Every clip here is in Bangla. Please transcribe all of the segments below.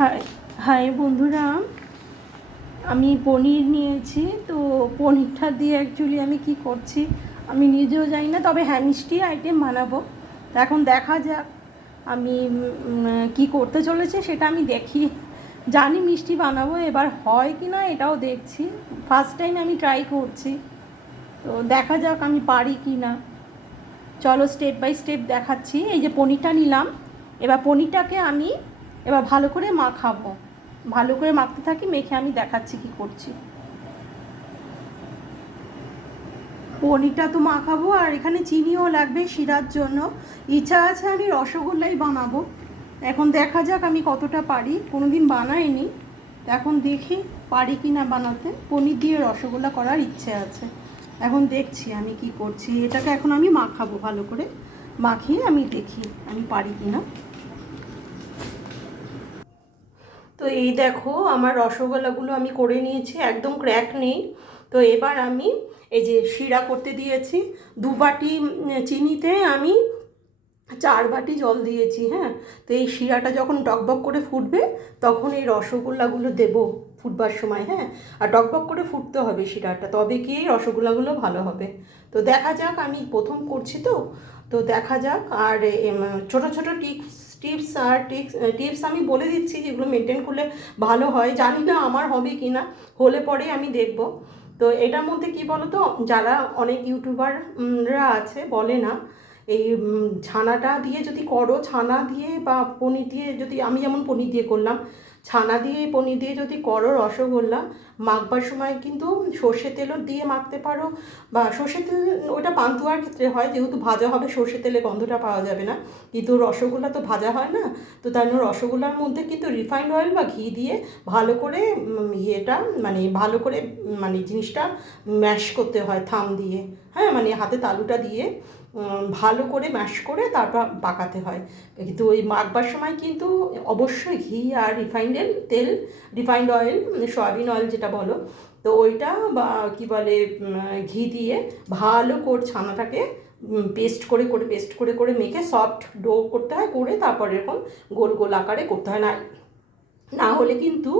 হাই হাই বন্ধুরা, আমি পনির নিয়েছি। তো পনিরটা দিয়ে অ্যাকচুয়ালি আমি কি করছি আমি নিজেও জানি না, তবে হ্যাঁ মিষ্টি আইটেম বানাবো। তো এখন দেখা যাক আমি কি করতে চলেছি সেটা আমি দেখি। জানি মিষ্টি বানাবো, এবার হয় কি না এটাও দেখছি। ফার্স্ট টাইম আমি ট্রাই করছি, তো দেখা যাক আমি পারি কি না। চলো স্টেপ বাই স্টেপ দেখাচ্ছি। এই যে পনিরটা নিলাম, এবার পনিরটাকে আমি এবার ভালো করে মাখাবো। ভালো করে মাখতে থাকি, মেখে আমি দেখাচ্ছি কি করছি। পনিরটা তো মাখাবো, আর এখানে চিনিও লাগবে শিরার জন্য। ইচ্ছা আছে আমি রসগোল্লাই বানাবো। এখন দেখা যাক আমি কতটা পারি, কোনোদিন বানাইনি। এখন দেখি পারি কি না বানাতে। পনির দিয়ে রসগোল্লা করার ইচ্ছে আছে, এখন দেখছি আমি কি করছি। এটাকে এখন আমি মাখাবো, ভালো করে মাখিয়ে আমি দেখি আমি পারি কি না। তো এই দেখো আমার রসগোল্লাগুলো আমি করে নিয়েছি, একদম ক্র্যাক নেই। তো এবার আমি এই যে শিরা করতে দিয়েছি, 2 বাটি চিনিতে আমি 4 বাটি জল দিয়েছি। হ্যাঁ, তো এই শিরাটা যখন টকবক করে ফুটবে তখন এই রসগোল্লাগুলো দেবো ফুটবার সময়। হ্যাঁ, আর টকবক করে ফুটতে হবে শিরাটা, তবে কি এই রসগোল্লাগুলো ভালো হবে। তো দেখা যাক, আমি প্রথম করছি তো তো দেখা যাক। আর ছোটো ছোটো টিপস আর টিপস আমি বলে দিচ্ছি, যেগুলো মেনটেন করলে ভালো হয়। জানি না আমার হবে কি না, হলে পরে আমি দেখব। তো এটার মধ্যে কি বলো তো, যারা অনেক ইউটিউবাররা আছে বলে না এই ছানাটা দিয়ে যদি করো, ছানা দিয়ে বা পনির দিয়ে, যদি আমি যেমন পনির দিয়ে করলাম, ছানা দিয়ে পনির দিয়ে যদি করো রসগোল্লা, মাখবার সময় কিন্তু সর্ষে তেলও দিয়ে মাখতে পারো। বা সর্ষে তেল ওটা পান্তুয়ার ক্ষেত্রে হয়, যেহেতু ভাজা হবে সর্ষে তেলে গন্ধটা পাওয়া যাবে না। কিন্তু রসগোল্লা তো ভাজা হয় না, তো তার জন্য রসগোল্লার মধ্যে কিন্তু রিফাইন্ড অয়েল বা ঘি দিয়ে ভালো করে ইয়েটা মানে ভালো করে মানে জিনিসটা ম্যাশ করতে হয় থাম দিয়ে। হ্যাঁ, মানে হাতে তালুটা দিয়ে ভালো করে ম্যাশ করে তারপর পাকাতে হয়। কিন্তু ওই মাখবার সময় কিন্তু অবশ্যই ঘি আর রিফাইন্ড অয়েল, সয়াবিন অয়েল যেটা বলো, তো ওইটা বা কী বলে ঘি দিয়ে ভালো করে ছানাটাকে পেস্ট করে মেখে সফট ডো করতে হয়, করে তারপর এরকম গোল গোল আকারে করতে হয়। না না হলে কিন্তু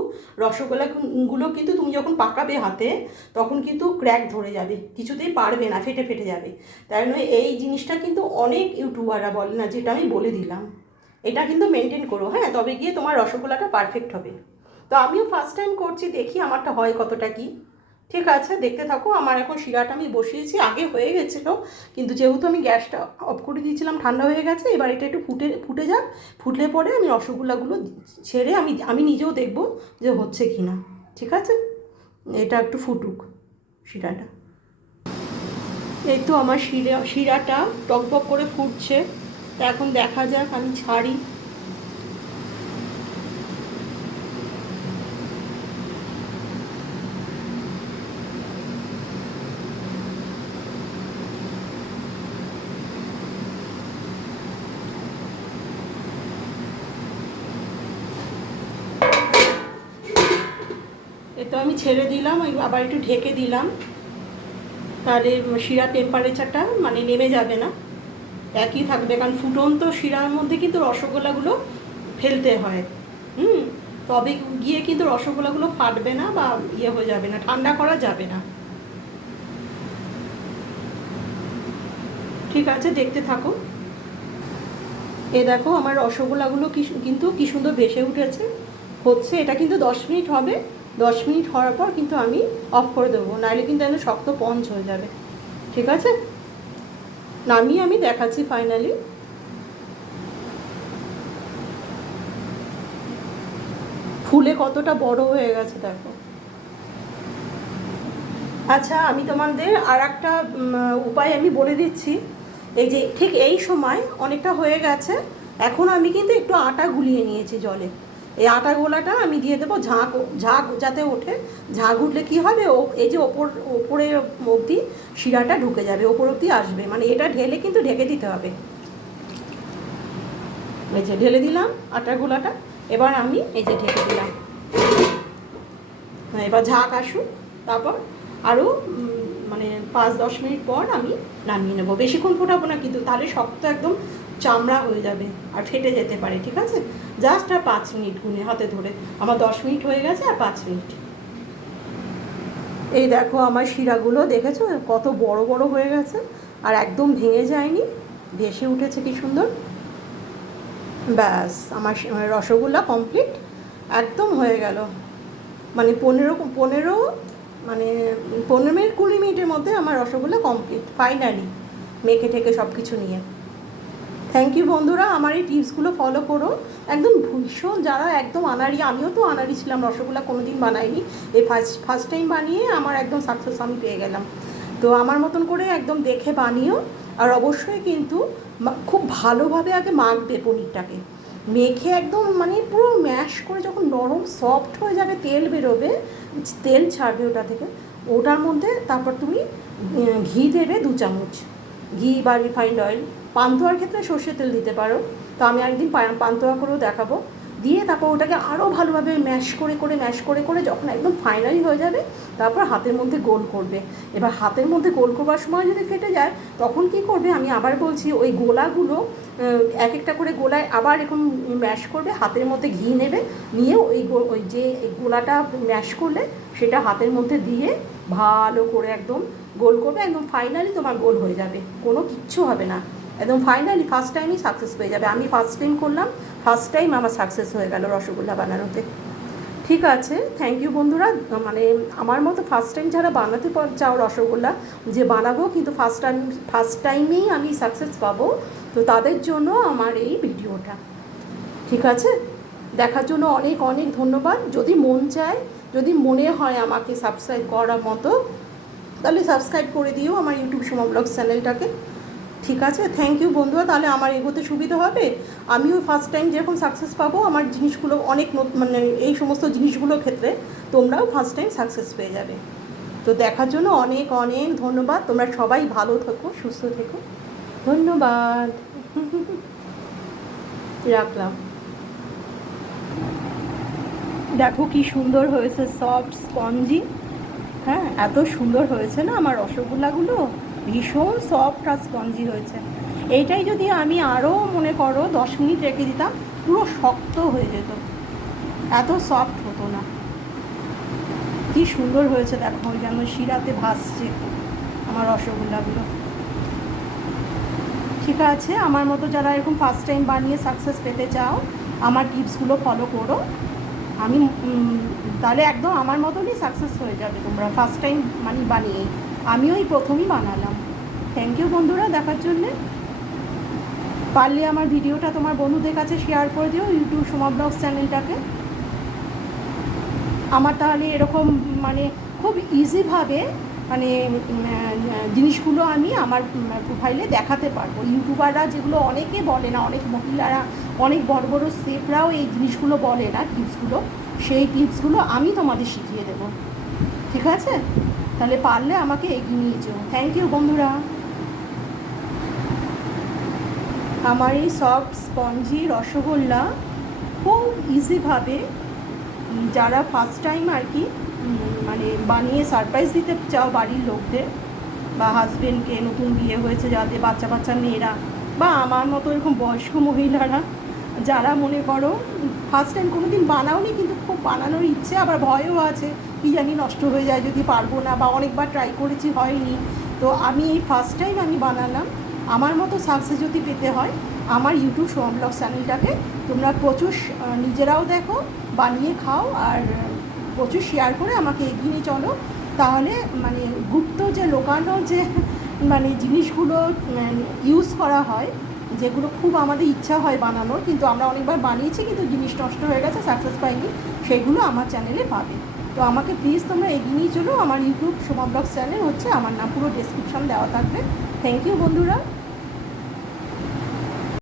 রসগোল্লাগুলো কিন্তু তুমি যখন পাকাবে হাতে, তখন কিন্তু ক্র্যাক ধরে যাবে, কিছুতেই পারবে না, ফেটে ফেটে যাবে। তাই জন্য এই জিনিসটা কিন্তু অনেক ইউটিউবাররা বলে না, যেটা আমি বলে দিলাম। এটা কিন্তু মেনটেন করো, হ্যাঁ, তবে গিয়ে তোমার রসগোল্লাটা পারফেক্ট হবে। তো আমিও ফার্স্ট টাইম করছি, দেখি আমারটা হয় কতটা কি। ঠিক আছে, দেখতে থাকো। আমার এখন শিরাটা আমি বসিয়েছি, আগে হয়ে গেছিলো, কিন্তু যেহেতু আমি গ্যাসটা অফ করে দিয়েছিলাম ঠান্ডা হয়ে গেছে। এবার এটা একটু ফুটে যাক, ফুটলে পরে আমি রসগোল্লাগুলো ছেড়ে আমি নিজেও দেখবো যে হচ্ছে কি না। ঠিক আছে, এটা একটু ফুটুক শিরাটা। এই তো আমার শিরাটা টকবক করে ফুটছে। তা এখন দেখা যাক, আমি ছাড়ি। এ তো আমি ছেড়ে দিলাম, আবার একটু ঢেকে দিলাম, তাহলে শিরা টেম্পারেচারটা মানে নেমে যাবে না, একই থাকবে। কারণ ফুটন্ত শিরার মধ্যে কিন্তু রসগোল্লাগুলো ফেলতে হয়। তবে গিয়ে কিন্তু রসগোল্লাগুলো ফাটবে না বা হয়ে যাবে না, ঠান্ডা করা যাবে না। ঠিক আছে, দেখতে থাকো। এ দেখো আমার রসগোল্লাগুলো কিন্তু কি সুন্দর ভেসে উঠেছে, হচ্ছে। এটা কিন্তু 10 মিনিট হবে। 10 মিনিট হওয়ার পর কিন্তু আমি অফ করে দেবো, নাহলে কিন্তু একদম শক্ত পঞ্চ হয়ে যাবে। ঠিক আছে, নামিয়ে আমি দেখাচ্ছি ফাইনালি। ফুলে কতটা বড় হয়ে গেছে দেখো। আচ্ছা, আমি তোমাদের আর একটা উপায় আমি বলে দিচ্ছি। এই যে ঠিক এই সময় অনেকটা হয়ে গেছে, এখন আমি কিন্তু একটু আটা গুলিয়ে নিয়েছি জলে। এই আটা গোলাটা আমি দিয়ে দেবো, ঝাঁক যাতে ওঠে। ঝাঁক উঠলে কী হবে, এই যে ওপরে অবধি শিরাটা ঢুকে যাবে, ওপর অবধি আসবে। মানে এটা ঢেলে কিন্তু ঢেকে দিতে হবে। এই যে ঢেলে দিলাম আটার গোলাটা, এবার আমি এই যে ঢেকে দিলাম। এবার ঝাঁক আসুক, তারপর আরও মানে 5-10 মিনিট পর আমি নামিয়ে নেবো। বেশিক্ষণ ফোটাবো না কিন্তু, তাহলে শক্ত একদম চামড়া হয়ে যাবে আর ফেটে যেতে পারে, ঠিক আছে? জাস্ট আর 5 মিনিট গুনে হাতে ধরে, আমার 10 মিনিট হয়ে গেছে আর 5 মিনিট। এই দেখো আমার শিরাগুলো দেখেছো কত বড় বড় হয়ে গেছে, আর একদম ভেঙে যায়নি, ভেসে উঠেছে কি সুন্দর। ব্যাস আমার রসগোল্লা কমপ্লিট, একদম হয়ে গেল। মানে 15 মানে 15 মিনিট 20 মিনিটের মধ্যে আমার রসগোল্লা কমপ্লিট ফাইনালি, মেখে ঠেকে সব কিছু নিয়ে। থ্যাংক ইউ বন্ধুরা, আমার এই টিপসগুলো ফলো করো। একদম ভীষণ যারা একদম আনাড়ি, আমিও তো আনাড়ি ছিলাম, রসগোল্লা কোনো দিন বানাইনি, এই ফার্স্ট টাইম বানিয়ে আমার একদম সাকসেস আমি পেয়ে গেলাম। তো আমার মতন করে একদম দেখে বানিও, আর অবশ্যই কিন্তু খুব ভালোভাবে আগে মাখবে পনিরটাকে, মেখে একদম মানে পুরো ম্যাশ করে যখন নরম সফট হয়ে যাবে, তেল বেরোবে, তেল ছাড়বে ওটা থেকে, ওটার মধ্যে তারপর তুমি ঘি দেবে 2 চামচ, ঘি বা রিফাইন্ড অয়েল, পান্তুয়ার ক্ষেত্রে সর্ষের তেল দিতে পারো, তো আমি একদিন পান্তুয়া করেও দেখাবো। দিয়ে তারপর ওটাকে আরও ভালোভাবে ম্যাশ করে যখন একদম ফাইনালি হয়ে যাবে, তারপর হাতের মধ্যে গোল করবে। এবার হাতের মধ্যে গোল করবার সময় যদি ফেটে যায়, তখন কি করবে আমি আবার বলছি, ওই গোলাগুলো এক একটা করে গোলায় আবার এরকম ম্যাশ করবে, হাতের মধ্যে ঘি নেবে, নিয়ে ওই যে গোলাটা ম্যাশ করলে সেটা হাতের মধ্যে দিয়ে ভালো করে একদম গোল করবে, একদম ফাইনালি তোমার গোল হয়ে যাবে, কোনো কিচ্ছু হবে না, একদম ফাইনালি ফার্স্ট টাইমই সাকসেস পেয়ে যাবে। আমি ফার্স্ট টাইম করলাম, ফার্স্ট টাইম আমার সাকসেস হয়ে গেল রসগোল্লা বানানোতে। ঠিক আছে, থ্যাংক ইউ বন্ধুরা। মানে আমার মতো ফার্স্ট টাইম যারা বানাতে চাও রসগোল্লা, যে বানাবো কিন্তু ফার্স্ট টাইমেই আমি সাকসেস পাবো, তো তাদের জন্য আমার এই ভিডিওটা। ঠিক আছে, দেখার জন্য অনেক অনেক ধন্যবাদ। যদি মন চায়, যদি মনে হয় আমাকে সাবস্ক্রাইব করার মতো, তাহলে সাবস্ক্রাইব করে দিও আমার ইউটিউব সোমা ব্লগস চ্যানেলটাকে। ঠিক আছে, থ্যাংক ইউ বন্ধুরা, তাহলে আমার এগোতে সুবিধা হবে, আমিও ফার্স্ট টাইম যেরকম সাকসেস পাবো আমার জিনিসগুলো অনেক মানে এই সমস্ত জিনিসগুলোর ক্ষেত্রে তোমরাও ফার্স্ট টাইম সাকসেস পেয়ে যাবে। তো দেখার জন্য অনেক অনেক ধন্যবাদ, তোমরা সবাই ভালো থেকো, সুস্থ থেকো, ধন্যবাদ। রাখলাম। দেখো কি সুন্দর হয়েছে, সফট স্পঞ্জি, হ্যাঁ এত সুন্দর হয়েছে না আমার রসগোল্লাগুলো, ভীষণ সফট আর স্পঞ্জি হয়েছে। এইটাই যদি আমি আরও মনে করো 10 মিনিট রেখে দিতাম, পুরো শক্ত হয়ে যেত, এত সফট হতো না। কি সুন্দর হয়েছে দেখো, যেন শিরাতে ভাসছে আমার রসগোল্লাগুলো। ঠিক আছে, আমার মতো যারা এরকম ফার্স্ট টাইম বানিয়ে সাকসেস পেতে চাও, আমার টিপসগুলো ফলো করো, আমি তাহলে একদম আমার মতনই সাকসেস হয়ে যাবে তোমরা ফার্স্ট টাইম মানে বানিয়ে। আমিও এই প্রথমই বানালাম। থ্যাংক ইউ বন্ধুরা দেখার জন্যে। পারলে আমার ভিডিওটা তোমার বন্ধুদের কাছে শেয়ার করে দিও, ইউটিউব সোমা ব্লগস চ্যানেলটাকে। আমার তাহলে এরকম মানে খুব ইজিভাবে মানে জিনিসগুলো আমি আমার প্রোফাইলে দেখাতে পারবো। ইউটিউবাররা যেগুলো অনেকে বলে না, অনেক মহিলারা, অনেক বড় বড় শেফরাও এই জিনিসগুলো বলে না, টিপসগুলো, সেই টিপসগুলো আমি তোমাদের শিখিয়ে দেবো। ঠিক আছে, তাহলে পারলে আমাকে এগিয়ে নিয়ে যেও। থ্যাংক ইউ বন্ধুরা। আমার এই সফট স্পঞ্জি রসগোল্লা খুব ইজিভাবে যারা ফার্স্ট টাইম আর কি মানে বানিয়ে সারপ্রাইজ দিতে চাও বাড়ির লোকদের বা হাজবেন্ডকে, নতুন বিয়ে হয়েছে যাদের বাচ্চা বাচ্চা মেয়েরা, বা আমার মতো এরকম বয়স্ক মহিলারা যারা মনে করো ফার্স্ট টাইম কোনো দিন বানাওনি কিন্তু খুব বানানোর ইচ্ছে, আবার ভয়ও আছে কি জানি নষ্ট হয়ে যায় যদি পারবো না, বা অনেকবার ট্রাই করেছি হয়নি, তো আমি এই ফার্স্ট টাইম আমি বানালাম। আমার মতো সাকসেস যদি পেতে হয়, আমার ইউটিউব সোমা ব্লগস চ্যানেলটাকে তোমরা প্রচুর নিজেরাও দেখো, বানিয়ে খাও, আর প্রচুর শেয়ার করে আমাকে এগিয়ে নিয়ে চলো। তাহলে মানে গুপ্ত যে লোকানো যে মানে জিনিসগুলো ইউজ করা হয়, যেগুলো খুব আমাদের ইচ্ছা হয় বানানোর, কিন্তু আমরা অনেকবার বানিয়েছি কিন্তু জিনিস নষ্ট হয়ে গেছে, সাকসেস পাইনি, সেগুলো আমার চ্যানেলে পাবে। তো আমাকে প্লিজ তোমরা এগিয়ে নিয়ে চলো। আমার ইউটিউব সোমা ব্লগস চ্যানেল হচ্ছে, আমার নাম পুরো ডেসক্রিপশন দেওয়া থাকবে। থ্যাংক ইউ বন্ধুরা।